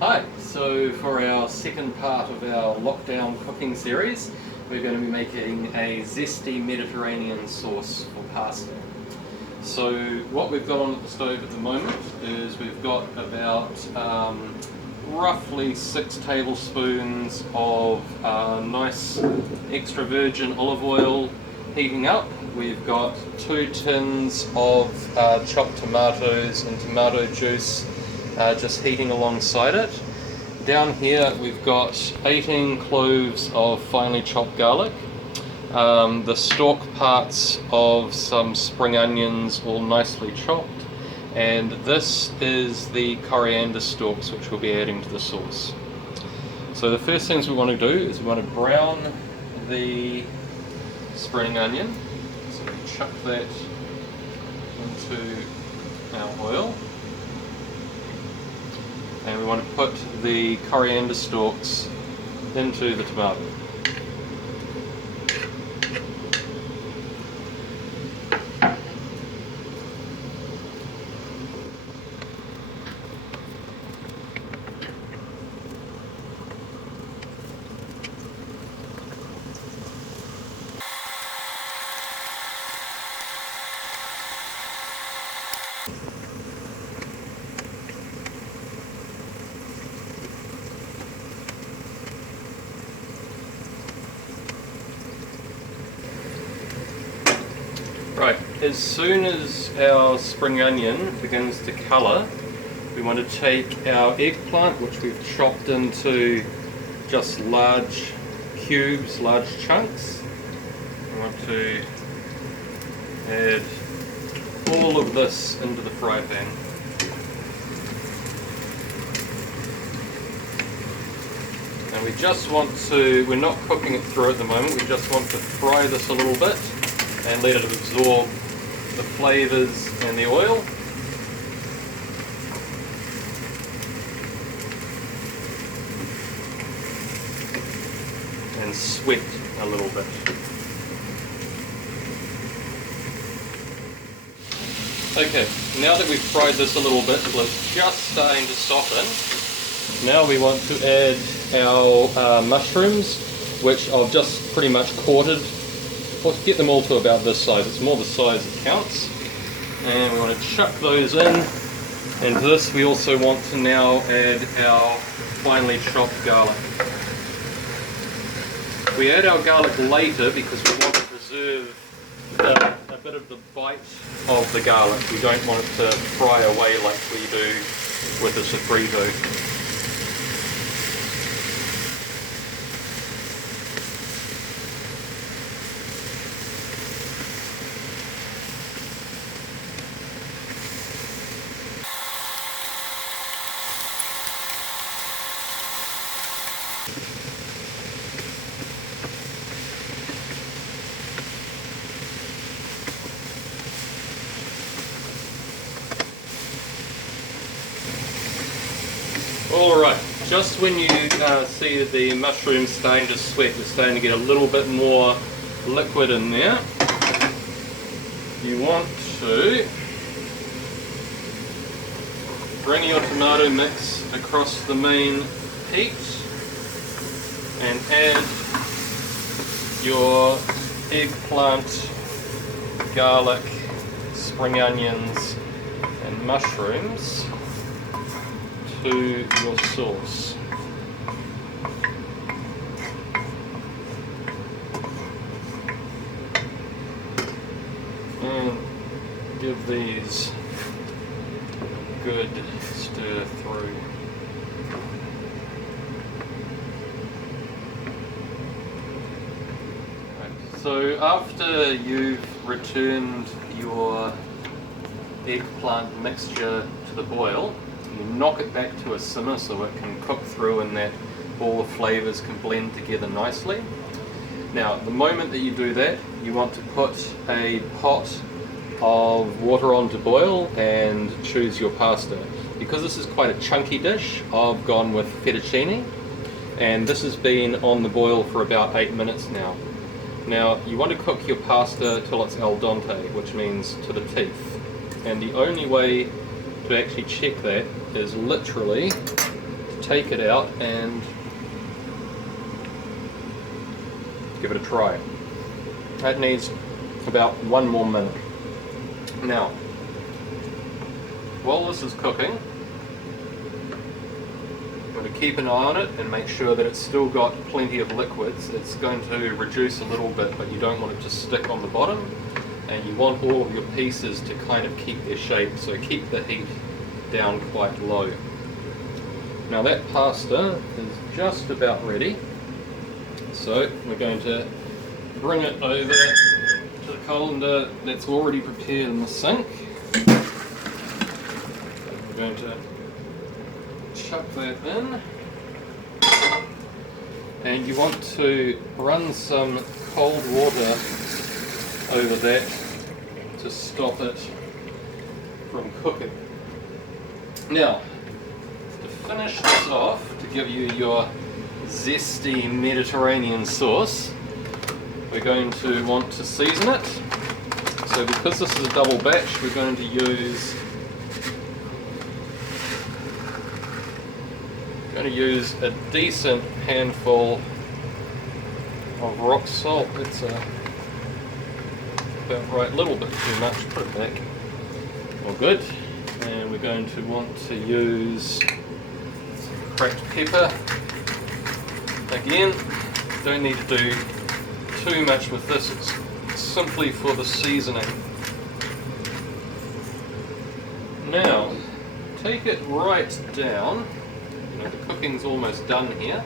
Hi, so for our second part of our lockdown cooking series, we're going to be making a zesty Mediterranean sauce for pasta. So what we've got on the stove at the moment is we've got about roughly 6 tablespoons of nice extra virgin olive oil heating up. We've got 2 tins of chopped tomatoes and tomato juice just heating alongside it. Down here we've got 18 cloves of finely chopped garlic, the stalk parts of some spring onions all nicely chopped, and this is the coriander stalks which we'll be adding to the sauce. So the first things we want to do is we want to brown the spring onion. So we chuck that into our oil. And we want to put the coriander stalks into the tomato. Right, as soon as our spring onion begins to colour, we want to take our eggplant, which we've chopped into just large cubes, large chunks. We want to add all of this into the fry pan. And we just want to, we're not cooking it through at the moment, we just want to fry this a little bit and let it absorb the flavours and the oil. And sweat a little bit. Okay, now that we've fried this a little bit, it's just starting to soften. Now we want to add our mushrooms, which I've just pretty much quartered. Let's get them all to about this size. It's more the size that counts. And we want to chuck those in. And to this we also want to now add our finely chopped garlic. We add our garlic later because we want to preserve a bit of the bite of the garlic. We don't want it to fry away like we do with a sofrito. Alright, just when you see the mushrooms starting to sweat, they're starting to get a little bit more liquid in there, you want to bring your tomato mix across the main heat and add your eggplant, garlic, spring onions and mushrooms to your sauce. And give these a good stir through. Right. So after you've returned your eggplant mixture to the boil, you knock it back to a simmer so it can cook through and that all the flavours can blend together nicely. Now, the moment that you do that, you want to put a pot of water on to boil and choose your pasta. Because this is quite a chunky dish, I've gone with fettuccine, and this has been on the boil for about 8 minutes now. Now, you want to cook your pasta till it's al dente, which means to the teeth. And the only way to actually check that is literally to take it out and give it a try. That needs about 1 more minute. Now, while this is cooking, I'm going to keep an eye on it and make sure that it's still got plenty of liquids. It's going to reduce a little bit, but you don't want it to stick on the bottom, and you want all of your pieces to kind of keep their shape, so keep the heat down quite low. Now that pasta is just about ready, so we're going to bring it over to the colander that's already prepared in the sink. We're going to chuck that in, and you want to run some cold water over that to stop it from cooking. Now, to finish this off, to give you your zesty Mediterranean sauce, we're going to want to season it. So because this is a double batch, we're going to use a decent handful of rock salt. It's about right, a little bit too much, put it back. All good. And we're going to want to use cracked pepper. Again, don't need to do too much with this, it's simply for the seasoning. Now, take it right down. You know, the cooking's almost done here.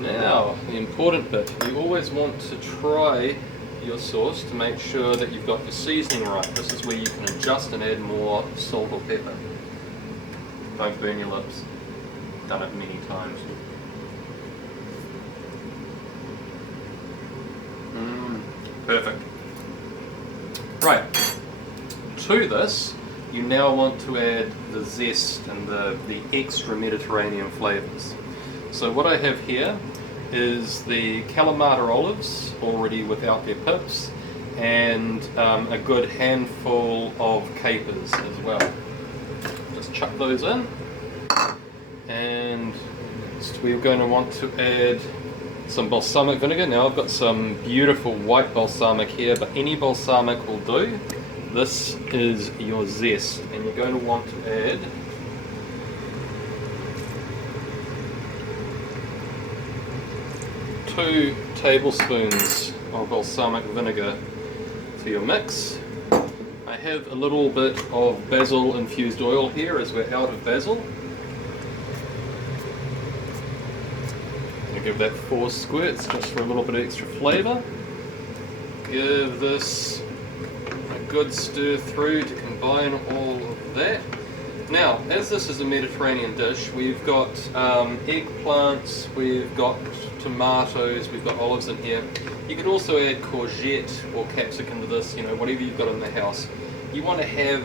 Now, the important bit, you always want to try your sauce to make sure that you've got your seasoning right. This is where you can adjust and add more salt or pepper. Don't burn your lips. Done it many times. Perfect. Right, to this you now want to add the zest and the extra Mediterranean flavours. So what I have here is the Kalamata olives, already without their pips, and a good handful of capers as well. Just chuck those in, and next we're going to want to add some balsamic vinegar. Now I've got some beautiful white balsamic here, but any balsamic will do. This is your zest, and you're going to want to add two tablespoons of balsamic vinegar to your mix. I have a little bit of basil infused oil here as we're out of basil. Give that 4 squirts just for a little bit of extra flavour. Give this a good stir through to combine all of that. Now, as this is a Mediterranean dish, we've got eggplants, we've got tomatoes, we've got olives in here. You could also add courgette or capsicum to this, you know, whatever you've got in the house. You want to have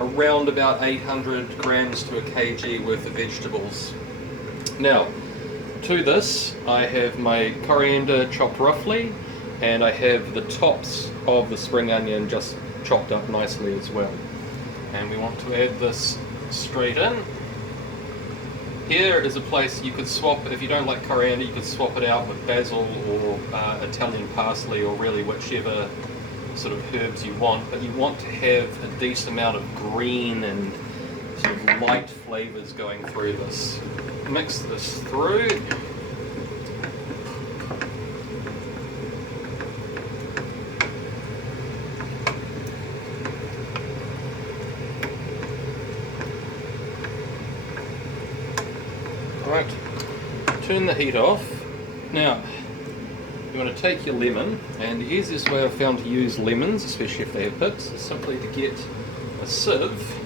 around about 800 grams to a kg worth of vegetables. Now, to this, I have my coriander chopped roughly, and I have the tops of the spring onion just chopped up nicely as well. And we want to add this straight in. Here is a place you could swap, if you don't like coriander, you could swap it out with basil or Italian parsley, or really whichever sort of herbs you want, but you want to have a decent amount of green and sort of light flavours going through this. Mix this through. Alright, turn the heat off. Now, you want to take your lemon, and the easiest way I've found to use lemons, especially if they have pips, is simply to get a sieve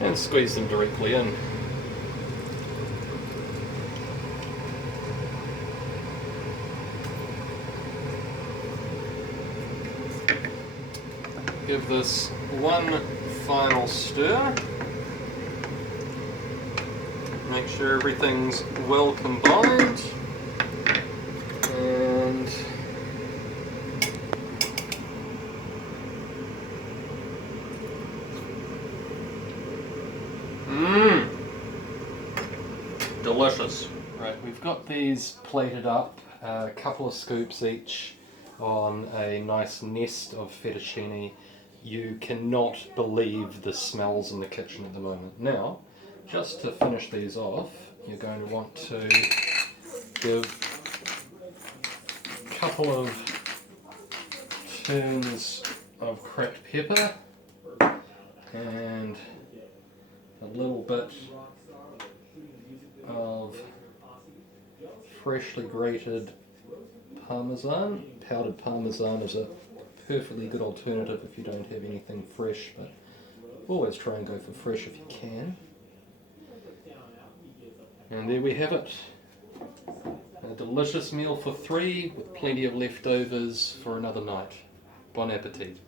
and squeeze them directly in. Give this one final stir. Make sure everything's well combined. And got these plated up, a couple of scoops each on a nice nest of fettuccine. You cannot believe the smells in the kitchen at the moment. Now, just to finish these off, you're going to want to give a couple of turns of cracked pepper and a little bit of freshly grated parmesan. Powdered parmesan is a perfectly good alternative if you don't have anything fresh, but always try and go for fresh if you can. And there we have it. A delicious meal for three with plenty of leftovers for another night. Bon appetit.